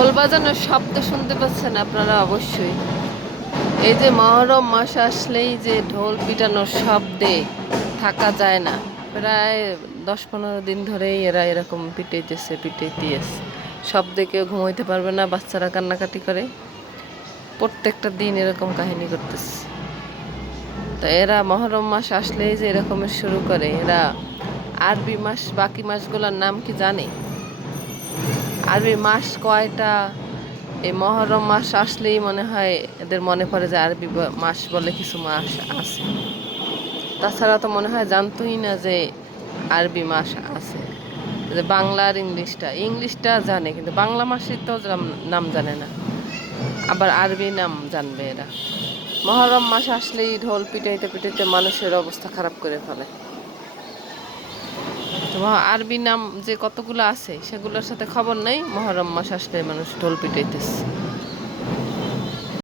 ঢোল বাজানোর শব্দ শুনতে পাচ্ছেন আপনারা অবশ্যই। এই যে মহরম মাস আসলেই যে ঢোল পিটানোর শব্দে থাকা যায় না। প্রায় দশ পনেরো দিন ধরেই এরা এরকম পিটাইতেছে পিটাইতেছে। শব্দে কেউ ঘুমাইতে পারবে না, বাচ্চারা কান্নাকাটি করে। প্রত্যেকটা দিন এরকম কাহিনী করতেছে। তো এরা মহরম মাস আসলেই যে এরকমের শুরু করে। এরা আরবি মাস, বাকি মাসগুলোর নাম কি জানে? আরবি মাস কয়টা? এই মহরম মাস আসলেই মনে হয় এদের মনে পড়ে যে আরবি মাস বলে কিছু মাস আছে। তাছাড়া তো মনে হয় জানতোই না যে আরবি মাস আছে। যে বাংলা আর ইংলিশটা। ইংলিশটা জানে, কিন্তু বাংলা মাসের তো নাম জানে না। আবার আরবি নাম জানবে এরা। মহরম মাস আসলেই ঢোল পিটাইতে পিটাইতে মানুষের অবস্থা খারাপ করে ফেলে। আরবি নাম যে কতগুলো আছে, সেগুলোর সাথে খবর নেই। মহরম মাস আসলে মানুষ ঢোল পিটাইতেছে।